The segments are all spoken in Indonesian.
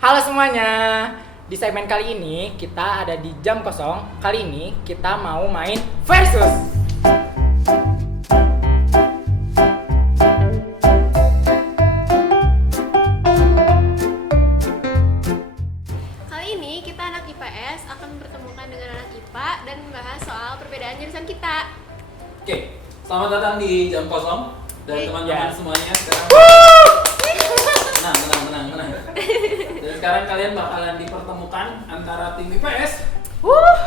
Halo semuanya, di segmen kali ini kita ada di jam kosong. Kali ini kita mau main versus. Kali ini kita anak IPS akan mempertemukan dengan anak IPA dan membahas soal perbedaan jurusan kita. Oke, selamat datang di jam kosong dan Oke. teman-teman Ya. semuanya sekarang. Tenang. Dan sekarang kalian bakalan dipertemukan antara tim IPS. Wah,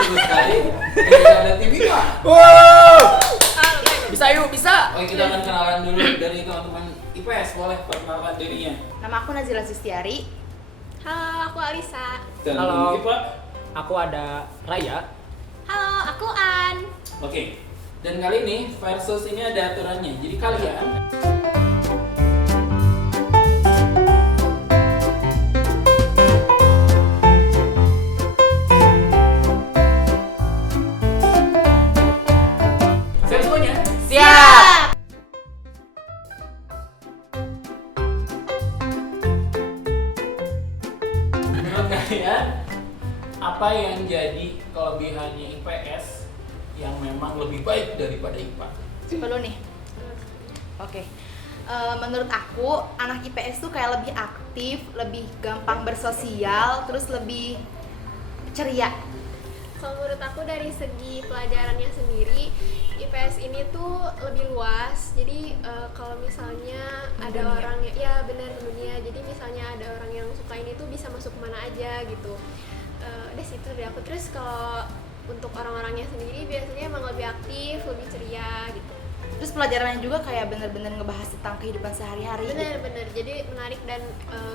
seru sekali. Dan juga ada tim IPA. Bisa yuk, bisa. Oke, kita akan kenalan dulu dari teman-teman IPS. Boleh perkenalkan dirinya. Nama aku Nazila Sistiari. Halo, aku Alisa. Dan Halo. tim IPA. Aku ada Raya. Halo, aku An. Oke. Dan kali ini versus ini ada aturannya. Jadi kalian siap semuanya? Siap. Menurut kalian apa yang jadi kelebihannya IPS yang memang lebih baik daripada IPA? Coba lu nih. Oke. Menurut aku anak IPS tuh kayak lebih aktif, lebih gampang bersosial, terus lebih ceria. Kalau menurut aku dari segi pelajarannya sendiri, IPS ini tuh lebih luas. Jadi kalau misalnya ada Dunia. orang ya benar dunia. Jadi misalnya ada orang yang suka ini tuh bisa masuk kemana aja gitu. Udah situ dari aku. Terus kalau untuk orang-orangnya sendiri biasanya emang lebih aktif, lebih ceria gitu. Terus pelajarannya juga kayak bener-bener ngebahas tentang kehidupan sehari-hari. gitu. Bener-bener, jadi menarik dan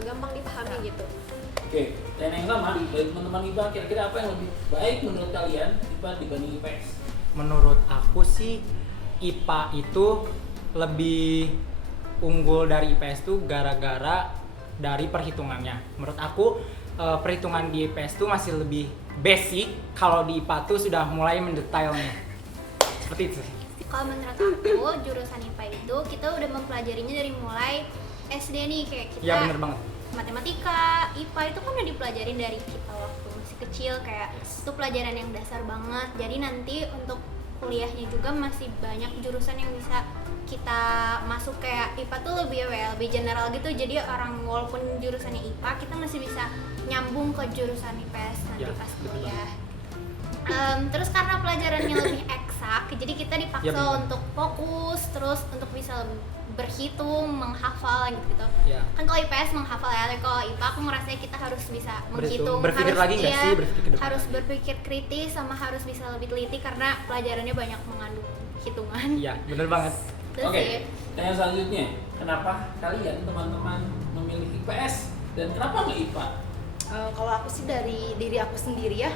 gampang dipahami gitu. Oke, dan yang sama dari teman-teman IPA kira-kira apa yang lebih baik menurut kalian IPA dibanding IPS? Menurut aku sih IPA itu lebih unggul dari IPS tuh gara-gara dari perhitungannya. Menurut aku perhitungan di IPS tuh masih lebih basic, kalau di IPA tuh sudah mulai mendetailnya. Seperti itu sih. Kalau menurut aku jurusan IPA itu kita udah mempelajarinya dari mulai SD nih, kayak kita Iya bener banget. matematika, IPA itu kan udah dipelajarin dari kita waktu masih kecil, kayak itu pelajaran yang dasar banget. Jadi nanti untuk kuliahnya juga masih banyak jurusan yang bisa kita masuk, kayak IPA tuh lebih lebih general gitu. Jadi orang walaupun jurusannya IPA, kita masih bisa nyambung ke jurusan IPS nanti Ya, pas betul kuliah. Terus karena pelajarannya lebih eksak, jadi kita dipaksa Ya, benar. untuk fokus, terus untuk bisa berhitung, menghafal gitu. Ya. Kan kalau IPS menghafal ya, tapi kalau IPA aku ngerasanya kita harus bisa menghitung, Berpikir harus lagi nggak iya, sih? Berpikir ke depan harus lagi. berpikir kritis, sama harus bisa lebih teliti karena pelajarannya banyak mengandung hitungan. Iya, bener banget. Terus Oke, sih, dan yang selanjutnya, kenapa kalian teman-teman memilih IPS dan kenapa nggak IPA? Kalau aku sih dari diri aku sendiri ya,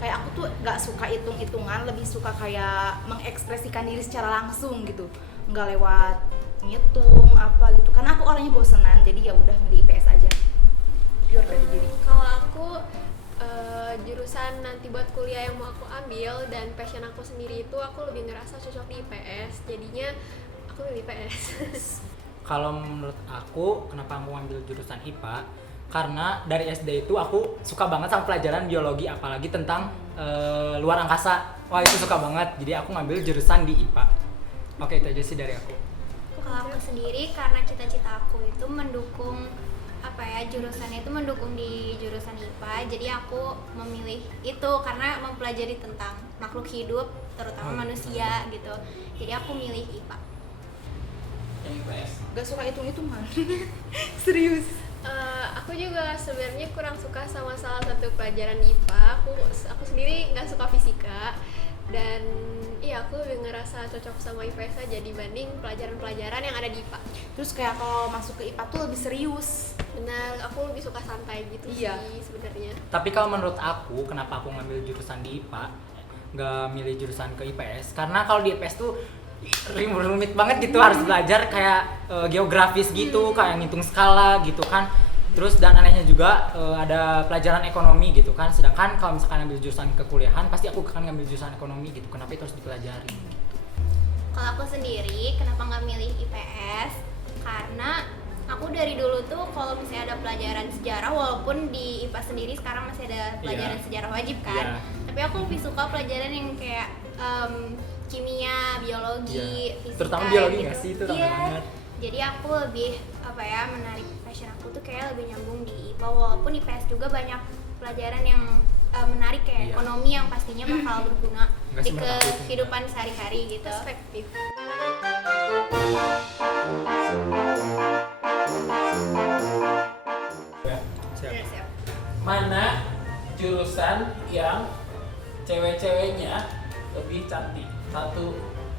kayak aku tuh nggak suka hitung-hitungan, lebih suka kayak mengekspresikan diri secara langsung gitu, nggak lewat ngitung apa gitu. Karena aku orangnya bosenan, jadi ya udah milih IPS aja. Pure dari diri. Kalau aku jurusan nanti buat kuliah yang mau aku ambil dan passion aku sendiri itu aku lebih ngerasa cocok di IPS. Jadinya aku milih IPS. Kalau menurut aku, kenapa aku ngambil jurusan IPA? Karena dari SD itu aku suka banget sama pelajaran biologi, apalagi tentang luar angkasa. Wah, itu suka banget. Jadi aku ngambil jurusan di IPA. Oke, itu aja sih dari aku. kalau aku sendiri karena cita-cita aku itu mendukung jurusannya itu mendukung di jurusan IPA, jadi aku memilih itu karena mempelajari tentang makhluk hidup terutama manusia gitu, jadi aku milih IPA. Yang IPS. Gak suka hitung-hitungan. Serius. Aku juga sebenarnya kurang suka sama salah satu pelajaran di IPA. Aku sendiri nggak suka fisika dan iya aku lebih ngerasa cocok sama IPS aja dibanding pelajaran-pelajaran yang ada di IPA. Terus kayak kalau masuk ke IPA tuh lebih serius. Benar, aku lebih suka santai gitu Iya. sih sebenarnya. Tapi kalau menurut aku, kenapa aku ngambil jurusan di IPA, nggak milih jurusan ke IPS? Karena kalau di IPS tuh rumit banget gitu, harus belajar kayak geografis gitu, kayak ngitung skala gitu kan. Terus dan anehnya juga ada pelajaran ekonomi gitu kan. Sedangkan kalau misalkan ambil jurusan kekuliahan, pasti aku akan ngambil jurusan ekonomi gitu. Kenapa itu harus dipelajari? Kalau aku sendiri kenapa nggak milih IPS, karena Aku dari dulu tuh kalau misalnya ada pelajaran sejarah, walaupun di IPA sendiri sekarang masih ada pelajaran sejarah wajib kan, tapi aku lebih suka pelajaran yang kayak kimia, biologi, fisika. Terutama biologi gitu. nggak sih, itu rame banget. Jadi aku lebih menarik passion aku tuh kayak lebih nyambung di IPA, walaupun IPS juga banyak pelajaran yang menarik kayak ekonomi yang pastinya bakal berguna Nggak di sih, menurut aku itu. kehidupan sehari-hari gitu. Perspektif. Siap. Mana jurusan yang cewek-ceweknya lebih cantik? 1,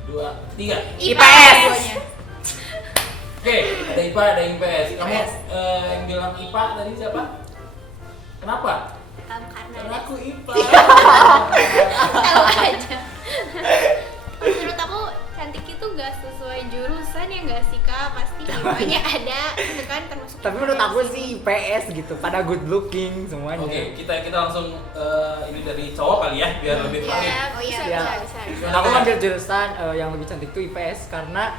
2, 3. IPS. Oke, ada IPA, ada IPS. Kamu yang bilang IPA tadi siapa? Kenapa? Karena aku IPA. Tahu aja. Menurut aku cantik itu gak sesuai jurusan ya gak sih kak, pasti IPA-nya ada gitu kan, termasuk Tapi menurut aku sih IPS gitu, pada good looking semuanya. Oke, kita langsung ini dari cowok kali ya, biar lebih valid. Oh iya, Ya. bisa. Aku ngambil jurusan yang lebih cantik itu IPS karena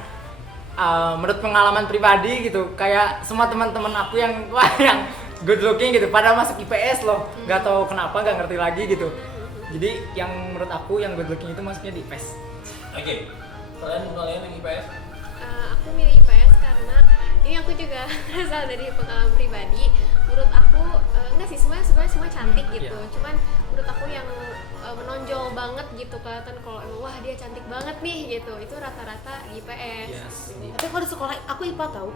menurut pengalaman pribadi gitu, kayak semua teman-teman aku yang yang good looking gitu, pada masuk IPS loh, nggak tahu kenapa, nggak ngerti lagi gitu. Jadi yang menurut aku yang good looking itu masuknya di IPS. Oke, kalian yang IPS? Aku milih IPS karena ini aku juga berasal dari pengalaman pribadi. Menurut aku enggak sih, sebenarnya semua cantik gitu. Iya. Cuman menurut aku yang menonjol banget gitu, kelihatan kalau emang wah dia cantik banget nih gitu. Itu rata-rata di IPS. Yes. Tapi kalau di sekolah aku IPA tahu,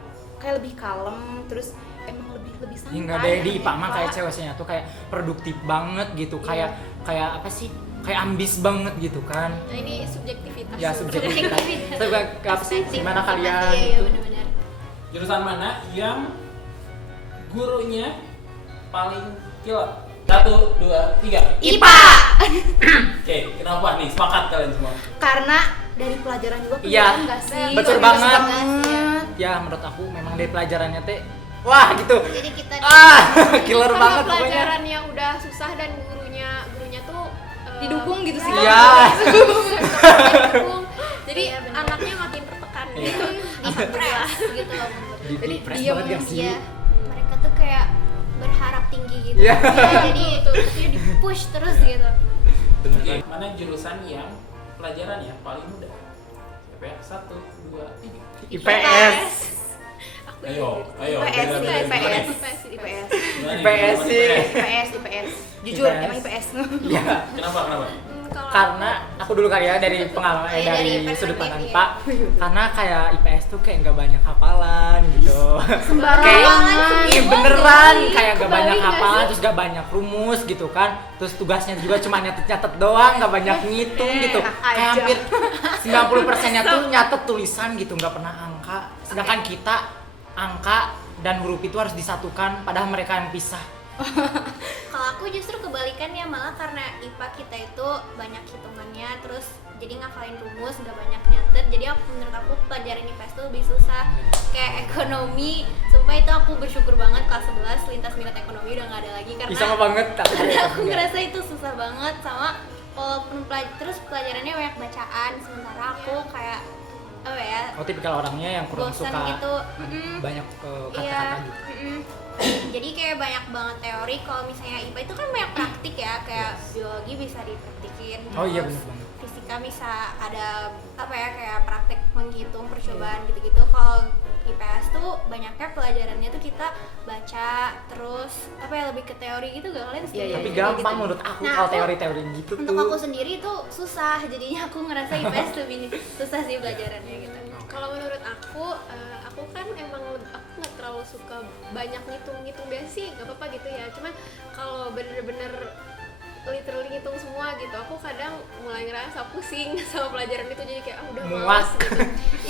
kayak lebih kalem, terus emang lebih santai. Enggak ada di IPA mah kayak ceweknya tuh kayak produktif banget gitu, kayak apa sih? Kayak ambis banget gitu kan. Nah ini subjektivitas. Ya subjektivitas. Tapi apa sih? Gimana kalian Iya, gitu? benar-benar. Jurusan mana yang gurunya paling killer? 1, 2, 3. IPA. Oke, kenapa nih? Sepakat kalian semua? Karena dari pelajaran juga Iya, kelihatan nggak sih? betul Kelihatan banget. banget. Ya menurut aku memang dari pelajarannya teh wah gitu. Jadi kita Killer Karena banget pokoknya. pelajarannya udah susah dan gurunya tuh Didukung gitu sih. Iya. didukung. Jadi Iya, benar. anaknya makin tertekan. Iya. dipres gitu loh menurut. Jadi press diem banget gak sih? Iya, mereka tuh kayak berharap tinggi gitu. Iya. Jadi terusnya di-push terus gitu. Oke, mana jurusan yang pelajarannya paling mudah? Siapa ya? 1, 2, 3. IPS. Ayo, IPS, beda-beda. IPS. Gimana nih, IPS teman-teman sih. IPS? IPS. Jujur, IPS. emang IPS. Iya. Kenapa? Kalau Karena aku dulu kali ya dari pengalaman Iya, dari dari sudut pandang perspektif, Pak. Karena kayak IPS tuh kayak nggak banyak hafalan gitu. Sembarangan. Kayak semua iya beneran jadi kayak gak banyak kebalik nggak hafalan, sih? terus gak banyak rumus gitu kan. Terus tugasnya juga cuma nyatet-nyatet doang, gak banyak ngitung gitu. Kayak aja. hampir 90%-nya tuh nyatet tulisan gitu, gak pernah angka. Sedangkan kita angka dan huruf itu harus disatukan, padahal mereka yang pisah. Kalau aku justru kebalikannya, malah karena IPA kita itu banyak hitungannya, terus jadi ngafalin rumus, nggak banyak nyatet. Jadi menurut aku pelajaran IPS tuh lebih susah. Kayak ekonomi, sumpah itu aku bersyukur banget kelas 11 lintas minat ekonomi udah nggak ada lagi karena Sama banget tapi karena aku ngerasa itu susah banget, sama walaupun terus pelajarannya banyak bacaan, sementara aku kayak apa ya, Oh, tipikal orangnya yang kurang bosan suka gitu. Mm-mm. banyak Iya. kata-kata gitu. mm-mm. Jadi kayak banyak banget teori. Kalau misalnya IPA itu kan banyak praktik ya, kayak biologi bisa dipraktikin. Oh iya, terus bener banget. Fisika bisa ada apa ya, kayak praktek menghitung percobaan gitu-gitu. Kalau IPS tuh banyaknya pelajarannya tuh kita baca, terus apa ya, lebih ke teori gitu gak kalian? Iya, iya. Tapi Gitu. gampang menurut aku Nah, kalau aku- teori-teori gitu Untuk tuh. aku sendiri itu susah, jadinya aku ngerasa IPS lebih susah sih pelajarannya gitu. kalau menurut aku kan emang aku nggak terlalu suka banyak ngitung biasa sih nggak apa-apa gitu ya. Cuman kalau bener-bener literally ngitung semua gitu, aku kadang mulai ngerasa pusing sama pelajaran itu, jadi kayak udah Muak. malas gitu.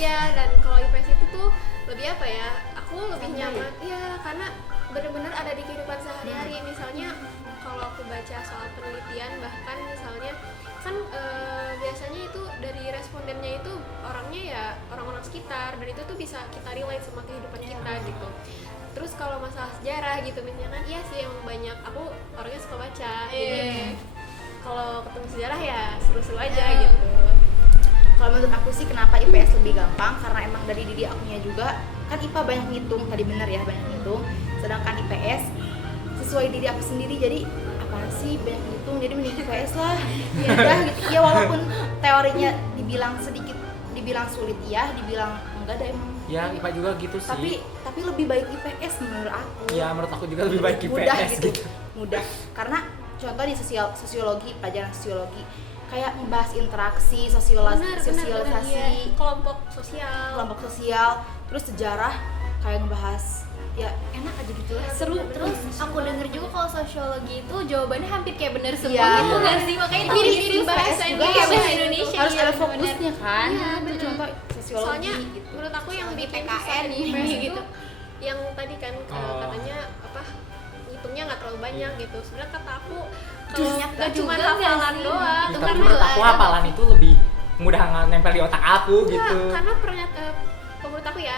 Iya, dan kalau IPS itu tuh lebih apa ya? Aku lebih Santai. nyaman. Iya, karena bener-bener ada di kehidupan sehari-hari. Misalnya kalau aku baca soal penelitian, bahkan misalnya kan biasanya itu dari respondennya itu orangnya ya orang-orang sekitar, dan itu tuh bisa kita relate sama kehidupan kita gitu. Terus kalau masalah sejarah gitu misalnya kan, iya sih emang banyak, aku orangnya suka baca, jadi kalau ketemu sejarah ya seru-seru aja gitu. Kalau menurut aku sih kenapa IPS lebih gampang, karena emang dari diri akunya juga kan IPA banyak ngitung, tadi bener ya, banyak ngitung, sedangkan IPS sesuai diri aku sendiri, jadi apaan sih banyak ngitung, jadi mending IPS lah. Ya udah gitu. Ya walaupun teorinya dibilang sedikit, dibilang sulit ya, dibilang enggak ada emang. Ya IPA juga gitu sih. Tapi lebih baik IPS menurut aku. Ya menurut aku juga lebih baik Mudah IPS gitu. gitu. Mudah. Karena contoh di sosiologi, pelajaran sosiologi kayak membahas interaksi, sosialisasi, iya. Kelompok sosial, terus sejarah kayak ngebahas ya enak aja gitu lah. Seru. Terus aku denger juga kalau sosiologi itu jawabannya hampir kayak bener semua Iya. gitu nggak sih? Makanya itu Mirip-mirip bahasa bahasa Indonesia, Indonesia. bahasa Indonesia Harus iya, ada bener-bener. fokusnya kan. Iya, Itu bener. contoh sosiologi Soalnya gitu. menurut aku yang Soalnya bikin PKN susah di IPS gitu. itu yang tadi kan Oh. katanya apa ngitungnya nggak terlalu banyak gitu. Sebenarnya kata aku Banyak nggak cuma juga nggak hafalan sih? doang. Ya, Itu tapi kan menurut aku ada. hafalan itu lebih mudah nempel di otak aku Iya, gitu. karena menurut aku ya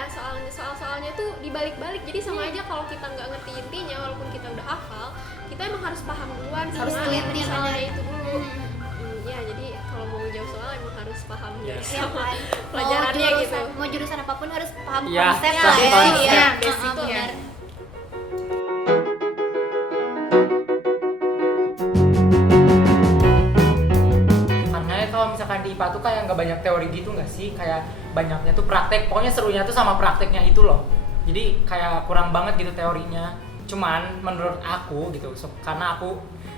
soalnya tuh dibalik-balik, jadi sama aja kalau kita nggak ngerti intinya walaupun kita udah hafal, kita emang harus paham duluan Harus sama teliti. soalnya itu dulu. Ya jadi kalau mau jawab soal emang harus paham Yes. dari Iya sama kan? pelajarannya gitu. Mau jurusan apapun harus paham Iya, konsep iya, lah ya. konsep. Iya, Basicnya. benar. Karena ya kalau misalkan di IPA tuh kayak nggak banyak teori gitu nggak sih, kayak banyaknya tuh praktek. Pokoknya serunya tuh sama prakteknya itu loh. Jadi kayak kurang banget gitu teorinya. Cuman menurut aku gitu, karena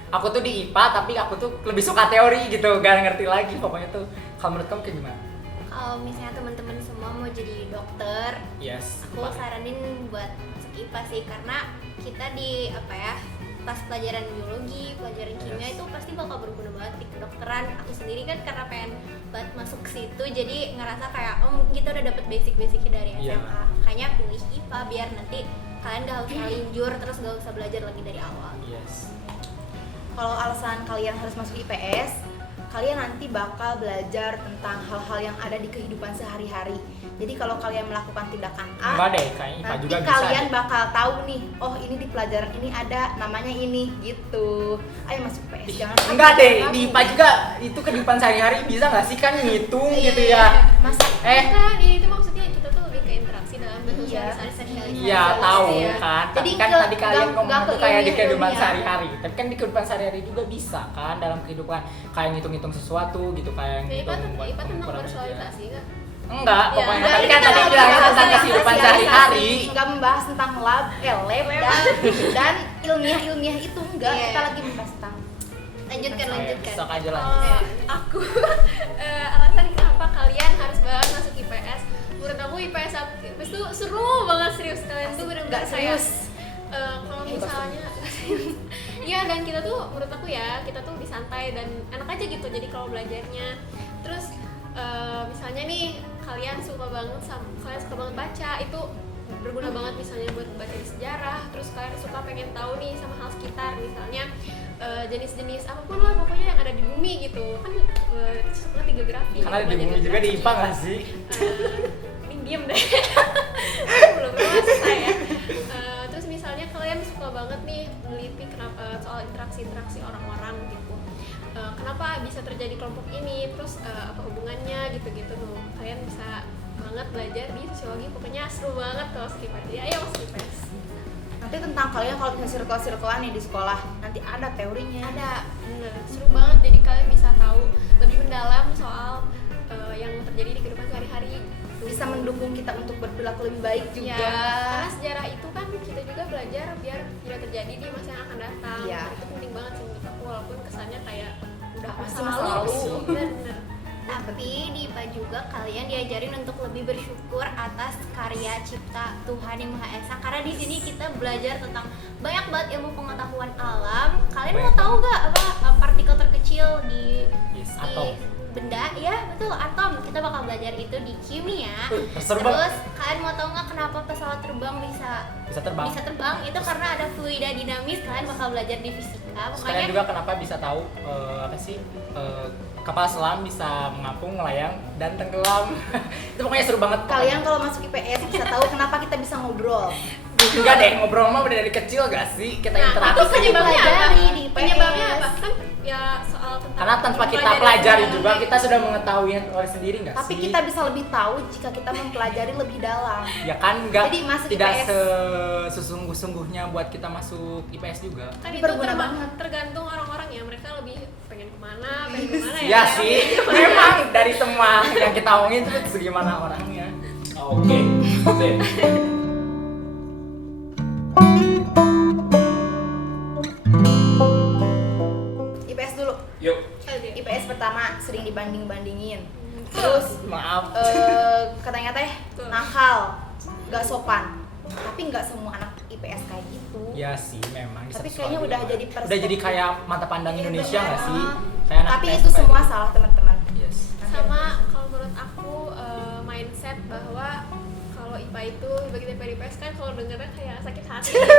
aku tuh di IPA tapi aku tuh lebih suka teori gitu, gak ngerti lagi pokoknya tuh. Kalau menurut kamu kayak gimana? Kalau misalnya teman-teman semua mau jadi dokter, Yes. aku saranin buat masuk IPA sih, karena kita di apa ya, pas pelajaran biologi, pelajaran kimia itu pasti bakal berguna banget di kedokteran. Aku sendiri kan karena pengen banget masuk ke situ, jadi ngerasa kayak kita udah dapet basic-basicnya dari SMA. Iya. Makanya pilih IPA biar nanti kalian gak usah linjur terus gak usah belajar lagi dari awal. Yes. Kalau alasan kalian harus masuk IPS, kalian nanti bakal belajar tentang hal-hal yang ada di kehidupan sehari-hari. Jadi kalau kalian melakukan tindakan A, Enggak deh, kayak IPA nanti juga bisa. kalian bakal tahu nih, oh ini di pelajaran ini ada namanya ini gitu. Ayo masuk IPS, jangan Enggak deh, ragu. di IPA juga itu kehidupan sehari-hari bisa nggak sih kan ngitung gitu ya? Masa Kan ini tuh maksudnya kita tuh lebih ke interaksi dalam bersosialisasi. Iya tahu Iya. kan, tapi Jadi kan ke- tadi kalian nggak ngomong ke tuh kayak di kehidupan ilmiah. sehari-hari. Tapi kan di kehidupan sehari-hari juga bisa kan dalam kehidupan kayak ngitung-ngitung sesuatu gitu, kayak Ya, IPA ngitung buat tentang pengukuran bersosialisasi kan. Enggak, Ya, pokoknya enggak, tadi ini kan kita tadi nggak bilangnya bahas tentang tentang kehidupan sosialisasi, sehari-hari. nggak membahas tentang lab dan ilmiah itu enggak. Iya. Kita lagi membahas tentang Lanjutkan. Sok aja lah. Kalau aku alasan kenapa kalian harus banget masuk IPS, menurut aku IPS itu seru banget, serius kalian tuh bener-bener nggak kayak serius. kalau misalnya iya, dan kita tuh menurut aku ya kita tuh lebih santai dan enak aja gitu jadi kalau belajarnya. Terus misalnya nih kalian suka banget baca, itu berguna banget misalnya buat baca di sejarah. Terus kalian suka pengen tahu nih sama hal sekitar, misalnya jenis-jenis apapun lah pokoknya yang ada di bumi gitu kan. Suka di geografi, Karena di belajar bumi juga di geografi. IPA nggak sih? Mending diem deh. belum selesai ya. Terus misalnya kalian suka banget nih meneliti soal interaksi orang-orang gitu. Kenapa bisa terjadi kelompok ini, terus apa hubungannya gitu-gitu tuh. Kalian bisa banget belajar di sosiologi, pokoknya seru banget kalau IPS. Jadi ayo masuk IPS. Nanti tentang kalian kalau misalnya circle-circlean nih di sekolah, nanti ada teorinya. Ada, bener, seru banget. Jadi kalian bisa tahu lebih mendalam soal yang terjadi di kehidupan sehari-hari. Bisa mendukung kita untuk berperilaku lebih baik juga. Ya, karena sejarah itu kan kita juga belajar biar tidak terjadi di masa yang akan datang. Iya. Itu penting banget sih menurut aku, walaupun kesannya kayak udah Pasti masa masa lalu. lalu. Bener. Tapi di IPA juga kalian diajarin untuk lebih bersyukur atas karya cipta Tuhan Yang Maha Esa. Karena di sini kita belajar tentang banyak banget ilmu pengetahuan alam. Kalian mau Banyak tahu gak apa partikel terkecil di Yes, di atom. benda? Ya betul, atom. Kita bakal belajar itu di kimia. Seru Terus banget. kalian mau tahu nggak kenapa pesawat terbang bisa Bisa terbang. bisa terbang? Itu karena ada fluida dinamis. Kalian bakal belajar di fisika. Terus Pokoknya kalian juga kenapa bisa tahu apa sih kapal selam bisa mengapung, melayang, dan tenggelam. Itu pokoknya seru banget. Kalian kalau masuk IPS bisa tahu kenapa kita bisa ngobrol. Enggak deh, ngobrol mah udah dari kecil gak sih? Kita Nah, interaksi. tapi penyebabnya apa? Pelajari di IPS. Penyebabnya apa? Kan ya soal tentang Karena tanpa kita mempelajari pelajari sejarah juga kayak kita sudah mengetahui oleh sendiri nggak sih? Tapi kita bisa lebih tahu jika kita mempelajari lebih dalam. ya kan nggak Jadi masuk tidak IPS. sesungguh-sungguhnya buat kita masuk IPS juga. kan itu Berguna banget. tergantung orang-orang ya, mereka lebih pengen kemana ya. Ya sih, memang dari semua yang kita omongin itu segimana orangnya. Oke, sip. IPS dulu. Yuk. IPS pertama sering dibanding-bandingin. Terus Maaf. katanya teh Tuh. nakal, nggak sopan. Tapi nggak semua anak IPS kayak gitu. Ya sih, memang. di Tapi satu kayaknya soal udah juga. jadi udah jadi kayak mata pandang Iya, Indonesia bener. nggak sih? Kayak anak Tapi IPS itu tuh kayak semua gitu. salah teman-teman. Yes. Sama kalau menurut aku mindset bahwa kalau IPA itu begitu IPA IPS kan kalau dengernya kayak sakit hati gitu.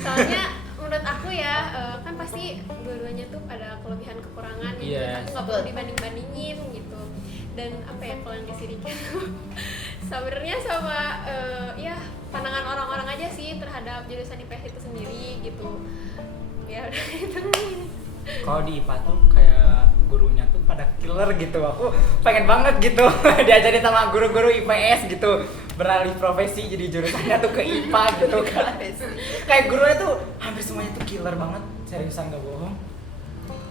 Soalnya menurut aku ya kan pasti dua-duanya tuh ada kelebihan kekurangan gitu. Yes. Aku nggak perlu dibanding-bandingin gitu. Dan apa ya kalau yang disirikan sebenarnya sama ya pandangan orang-orang aja sih terhadap jurusan IPS itu sendiri gitu. Ya udah itu. Kalau di IPA tuh kayak gurunya tuh pada killer gitu. Aku pengen banget gitu diajarin sama guru-guru IPS gitu, beralih profesi jadi jurusannya tuh ke IPA gitu kan. Kayak gurunya tuh hampir semuanya tuh killer banget, seriusan gak bohong.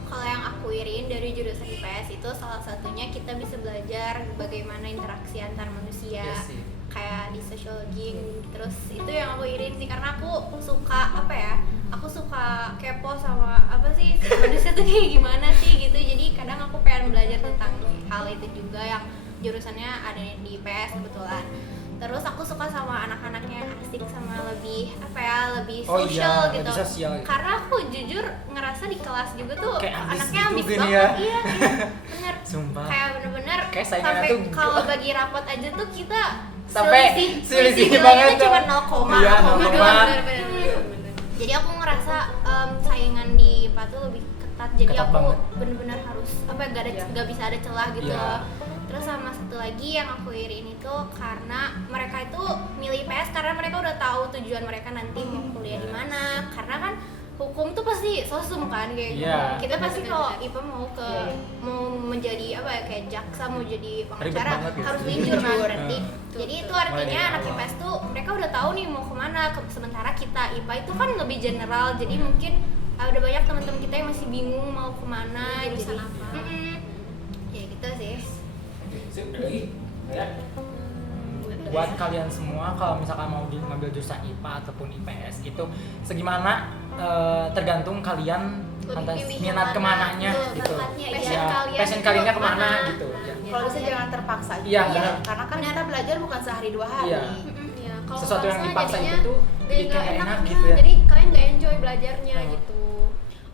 Kalau yang aku iriin dari jurusan IPS itu salah satunya kita bisa belajar bagaimana interaksi antar manusia. Iya sih. Kayak di sociology, terus itu yang aku irin sih karena aku suka apa ya, aku suka kepo sama apa sih manusia tuh kayak gimana sih gitu. Jadi kadang aku pengen belajar tentang hal itu juga yang jurusannya ada di IPS kebetulan. Terus aku suka sama anak-anaknya yang asik sama lebih apa ya, lebih Oh social iya, gitu. lebih sosial gitu. Karena aku jujur ngerasa di kelas juga tuh Kayak ambis anaknya gitu ambis gini banget. ya. Iya, bener. Sumpah. Kayak bener-bener Kayak saingannya sampai tuh kalau bagi rapot aja tuh kita Sampai selisih nilainya banget tuh cuma tuh. 0, Iya, koma. 0, Bener-bener. Jadi aku ngerasa saingan di IPA tuh lebih ketat. Jadi Ketat aku banget. bener-bener harus apa ya, Iya. gak bisa ada celah gitu. Iya. Terus sama satu lagi yang aku iriin itu karena mereka itu milih IPS karena mereka udah tahu tujuan mereka nanti mau kuliah di mana. Karena kan hukum tuh pasti sosum kan kayak Iya. kita pasti kalau IPA mau ke Iya. mau menjadi apa ya kayak jaksa, mau jadi Ribet pengacara banget gitu. harus jujur kan Jujur. berarti. Jadi itu artinya Mulai dari anak awal. IPS tuh mereka udah tahu nih mau kemana. Sementara kita IPA itu kan lebih general, jadi mungkin ada banyak teman-teman kita yang masih bingung mau kemana. Jurusan Jadi apa. ya gitu sih. Oke, sip, ada lagi? Ya. Buat kalian semua kalau misalkan mau ngambil jurusan IPA ataupun IPS itu segimana tergantung kalian Lebih atas pilih minat yang kemananya mana, gitu. bakatnya, Passion iya. kalian Passion itu kaliannya kemana? kemana gitu ya. Kalau bisa jangan terpaksa juga. Iya, benar. Karena kan kita belajar bukan sehari 2 hari. Iya. Iya, kalau Sesuatu yang paksa dipaksa jadinya itu tuh jadi bikin nggak nggak enak enak gitu ya. Jadi kalian nggak enjoy belajarnya Hmm. gitu.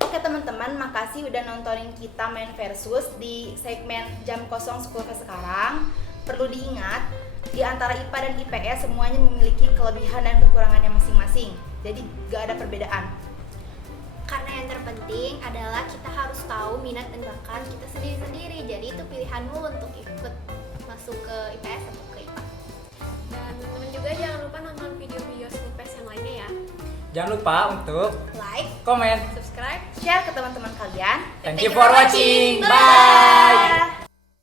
Oke teman-teman, makasih udah nontonin kita main versus di segmen Jam Kosong School ke sekarang. Perlu diingat, di antara IPA dan IPS semuanya memiliki kelebihan dan kekurangannya masing-masing. Jadi gak ada perbedaan. Karena yang terpenting adalah kita harus tahu minat dan bakat kita sendiri-sendiri. Jadi itu pilihanmu untuk ikut masuk ke IPS atau ke IPA. Dan teman-teman juga jangan lupa nonton video-video Schoolpass yang lainnya ya. Jangan lupa untuk Like, komen. Subscribe. Share ke teman-teman kalian. Thank you for watching. Bye.